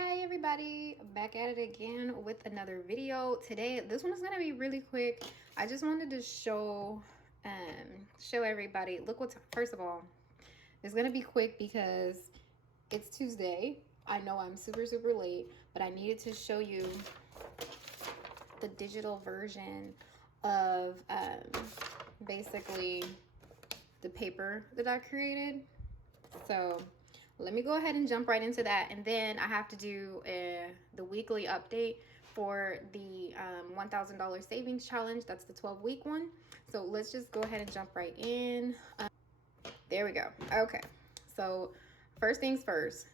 Hi everybody, back at it again with another video. Today, this one is gonna be really quick. I just wanted to show everybody. Look what's first of all, it's gonna be quick because it's Tuesday. I know I'm super late, but I needed to show you the digital version of basically the paper that I created. So let me go ahead and jump right into that, and then I have to do the weekly update for the $1,000 savings challenge. That's the 12-week one. So let's just go ahead and jump right in. There we go. Okay, so first things first,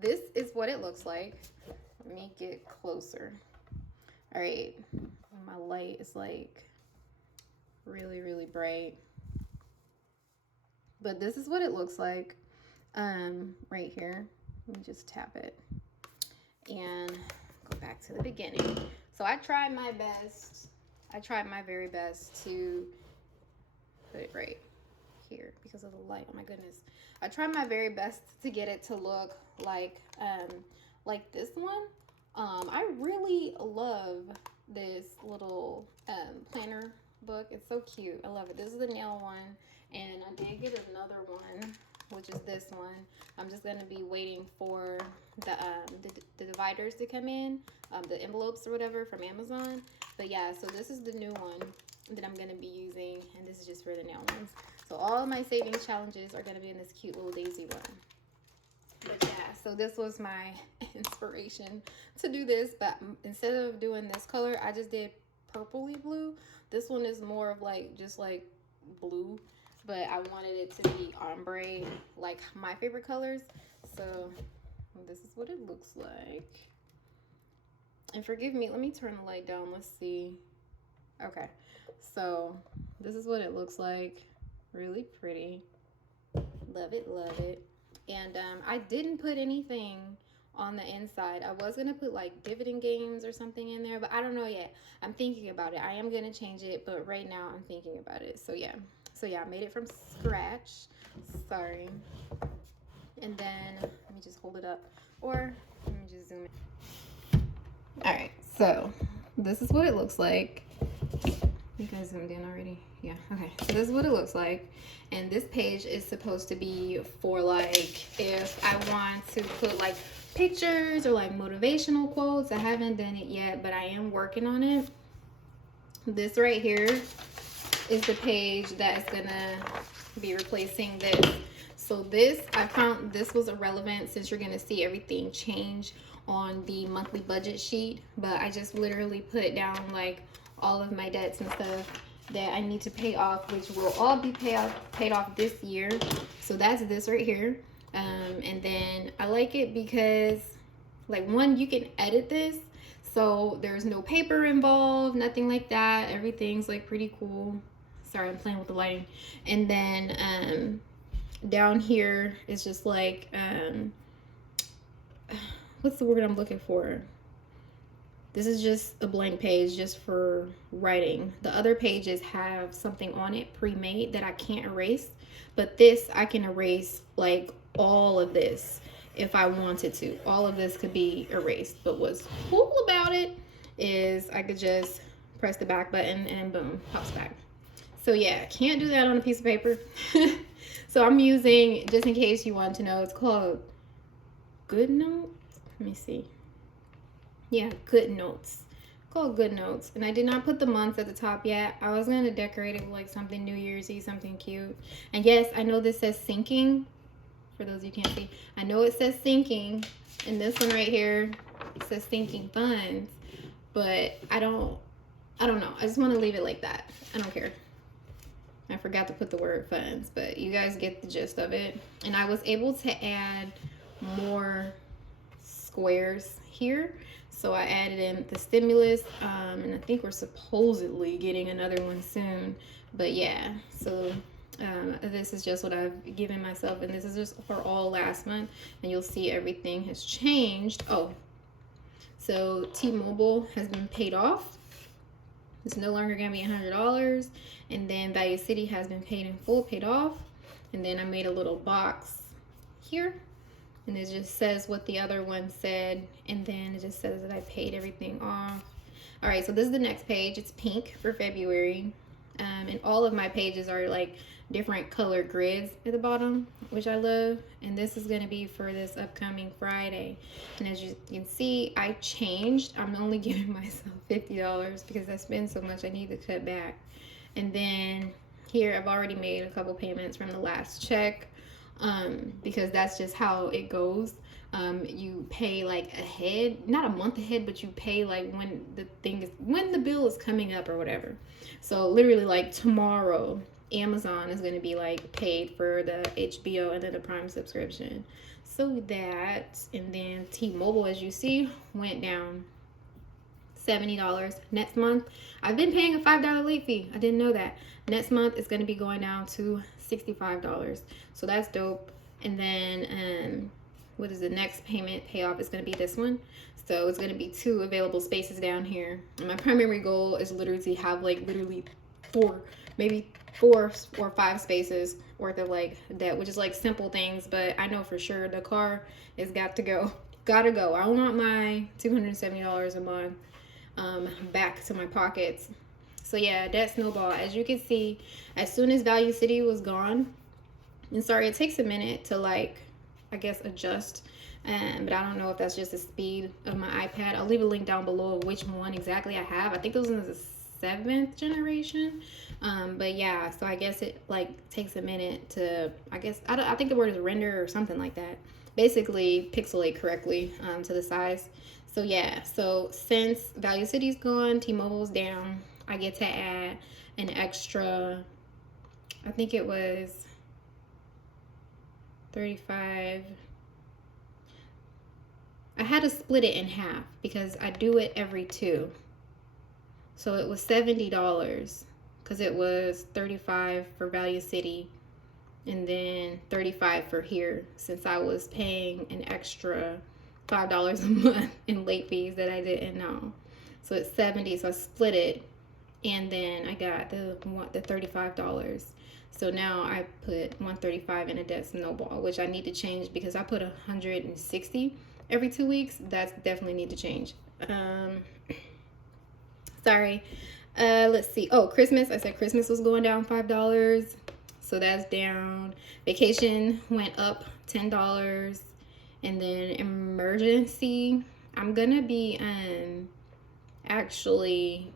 this is what it looks like. Let me get closer. All right, my light is like really bright, but this is what it looks like right here. Let me just tap it and go back to the beginning. So I tried my best. I tried my very best to put it right here because of the light. Oh my goodness. I tried my very best to get it to look like this one. I really love this little planner book. It's so cute. I love it. This is the nail one, and I did get another one, which is this one. I'm just gonna be waiting for the dividers to come in, the envelopes or whatever from Amazon. But yeah, so this is the new one that I'm gonna be using, and this is just for the nail ones. So all of my savings challenges are gonna be in this cute little daisy one. But yeah, so this was my inspiration to do this, but instead of doing this color, I just did purpley blue. This one is more of like just like blue, but I wanted it to be ombre, like my favorite colors. So this is what it looks like. And forgive me, let me turn the light down. Let's see. Okay, so this is what it looks like. Really pretty. Love it, love it. And I didn't put anything on the inside. I was gonna put like dividend games or something in there, but I don't know yet. I'm thinking about it. I am gonna change it, but right now I'm thinking about it. So yeah, I made it from scratch. Sorry. And then let me just hold it up, or let me just zoom in. All right, so this is what it looks like. You guys zoomed in already? Yeah, okay. So this is what it looks like. And this page is supposed to be for like if I want to put like pictures or like motivational quotes. I haven't done it yet, but I am working on it. This right here is the page that is gonna be replacing this. So this, I found this was irrelevant since you're gonna see everything change on the monthly budget sheet, but I just literally put down like all of my debts and stuff that I need to pay off, which will all be paid off this year. So that's this right here. And then I like it because like one, you can edit this, so there's no paper involved, nothing like that. Everything's like pretty cool. Sorry, I'm playing with the lighting. And then down here is just like what's the word I'm looking for? This is just a blank page just for writing. The other pages have something on it pre-made that I can't erase, but this I can erase like all of this if I wanted to. All of this could be erased, but what's cool about it is I could just press the back button and boom, pops back. So yeah, can't do that on a piece of paper. So I'm using, just in case you want to know, it's called GoodNotes. Let me see. Yeah, GoodNotes. Called GoodNotes. And I did not put the months at the top yet. I was going to decorate it with like something New Year's-y, something cute. And yes, I know this says sinking. For those you can't see, I know it says sinking. And this one right here says sinking funds. But I don't know. I just want to leave it like that. I don't care. I forgot to put the word funds, but you guys get the gist of it. And I was able to add more squares here. So I added in the stimulus, and I think we're supposedly getting another one soon. But yeah, so this is just what I've given myself, and this is just for all last month. And you'll see everything has changed. Oh, so T-Mobile has been paid off. It's no longer gonna be $100. And then Value City has been paid in full, paid off. And then I made a little box here And it just says what the other one said, and then it just says that I paid everything off. All right, so this is the next page. It's pink for February. And all of my pages are like different color grids at the bottom, which I love. And this is going to be for this upcoming Friday. And as you can see, I changed. I'm only giving myself $50 because I spend so much. I need to cut back. And then here I've already made a couple payments from the last check, because that's just how it goes. You pay like ahead, not a month ahead, but you pay like when the bill is coming up or whatever. So literally like tomorrow, Amazon is going to be like paid for the HBO and then the Prime subscription. So that, and then T-Mobile, as you see, went down $70 next month. I've been paying a $5 late fee. I didn't know that. Next month it's going to be going down to $65. So that's dope. And then what is the next payment payoff? Is going to be this one. So it's going to be 2 available spaces down here. And my primary goal is literally to have like literally 4, maybe 4 or 5 spaces worth of like debt, which is like simple things, but I know for sure the car is gotta go. I don't want my $270 a month back to my pockets. So yeah, that snowball. As you can see, as soon as Value City was gone, and sorry, it takes a minute to like, I guess, adjust, but I don't know if that's just the speed of my iPad. I'll leave a link down below of which one exactly I have. I think this is the 7th generation, but yeah, so I guess it like takes a minute to, I think the word is render or something like that, basically pixelate correctly to the size. So yeah, so since Value City's gone, T-Mobile's down, I get to add an extra, I think it was 35. I had to split it in half because I do it every 2. So it was $70 because it was $35 for Value City and then $35 for here, since I was paying an extra $5 a month in late fees that I didn't know. So it's $70, so I split it, and then I got the $35. So now I put $135 in a debt snowball, which I need to change because I put $160 every 2 weeks. That's definitely need to change. Sorry. Let's see. Oh, Christmas. I said Christmas was going down $5. So that's down. Vacation went up $10. And then emergency. I'm going to be actually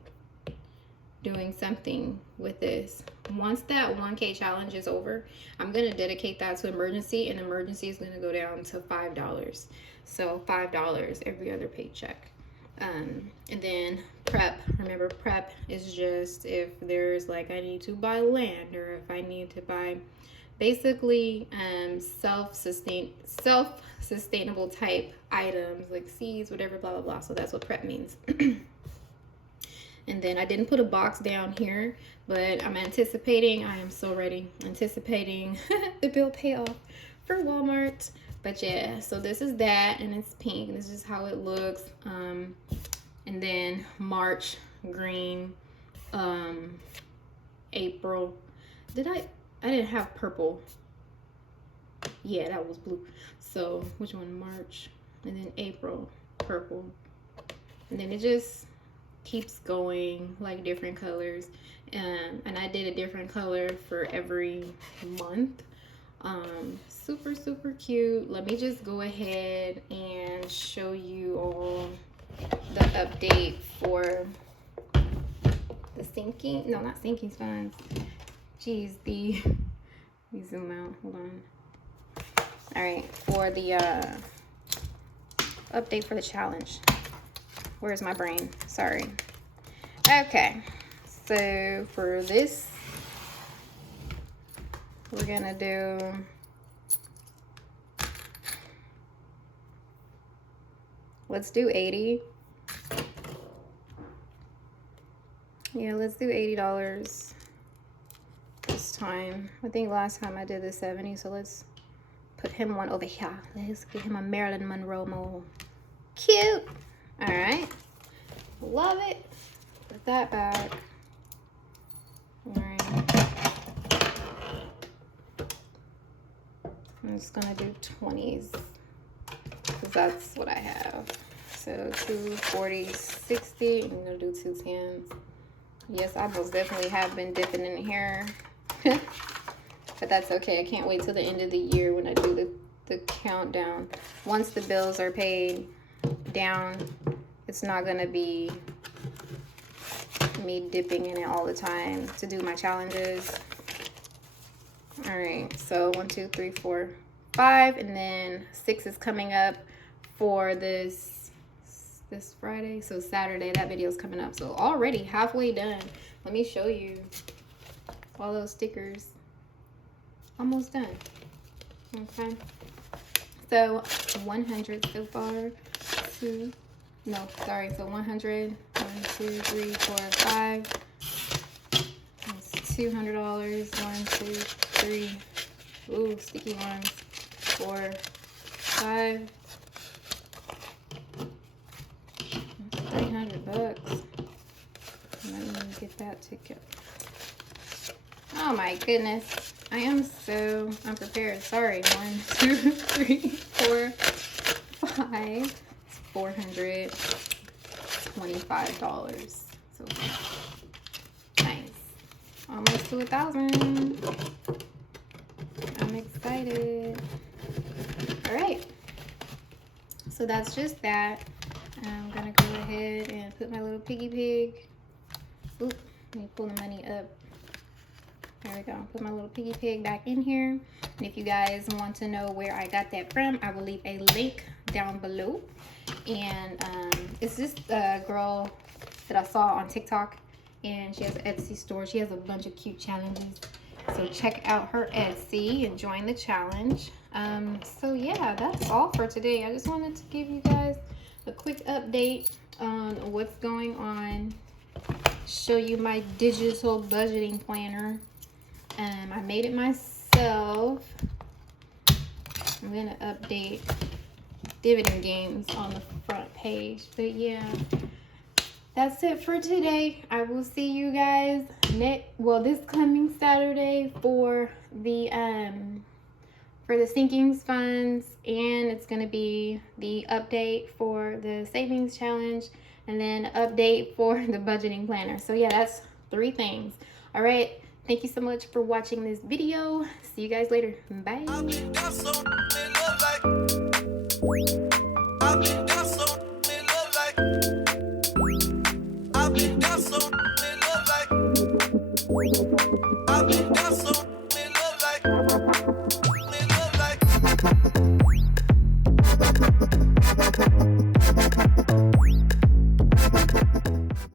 doing something with this. Once that 1K challenge is over, I'm going to dedicate that to emergency, and emergency is going to go down to $5. So $5 every other paycheck. And then prep. Remember, prep is just if there's like I need to buy land, or if I need to buy basically self-sustainable type items like seeds, whatever, blah blah blah. So that's what prep means. And then I didn't put a box down here, but I'm anticipating, I am so ready, anticipating the bill payoff for Walmart. But yeah, so this is that, and it's pink. This is how it looks. And then March, green. April. I didn't have purple. Yeah, that was blue. So which one? March. And then April, purple. And then it just keeps going, like different colors. And I did a different color for every month. Super super cute. Let me just go ahead and show you all the update for the sinking, no, not sinking funds. Geez, let me zoom out, hold on. All right, for the update for the challenge. Where's my brain? Sorry. Okay, so for this, we're gonna do let's do 80. Yeah, let's do $80 this time. I think last time I did the 70, so let's put him one over here. Let's get him a Marilyn Monroe mold. Cute. All right, love it. Put that back. All right, I'm just gonna do 20s. because that's what I have. So 240, 60. I'm gonna do 210. Yes, I most definitely have been dipping in here. But that's okay. I can't wait till the end of the year when I do the countdown. Once the bills are paid down, it's not gonna be me dipping in it all the time to do my challenges. All right, so 1, 2, 3, 4, 5, and then 6 is coming up for this Friday. So Saturday, that video is coming up. So already halfway done. Let me show you all those stickers. Almost done. Okay. So 100 so far. So 100. 1, 2, 3, 4, 5. That's $200. 1, 2, 3. Ooh, sticky ones. 4, 5. $300. Let me get that ticket. Oh my goodness. I am so unprepared. Sorry. 1, 2, 3, 4, 5. It's $425. So nice. Almost to 1,000. I'm excited. All right. So that's just that. I'm gonna go ahead and put my little piggy pig. Oop, let me pull the money up. There we go. Put my little piggy pig back in here. And if you guys want to know where I got that from, I will leave a link down below. And it's just a girl that I saw on TikTok, and she has an Etsy store. She has a bunch of cute challenges. So check out her Etsy and join the challenge. So yeah, that's all for today. I just wanted to give you guys a quick update on what's going on. Show you my digital budgeting planner. I made it myself. I'm gonna update dividend games on the front page. But yeah, that's it for today. I will see you guys this coming Saturday for the sinking funds, and it's gonna be the update for the savings challenge, and then update for the budgeting planner. So yeah, that's 3 things. All right, thank you so much for watching this video. See you guys later. Bye.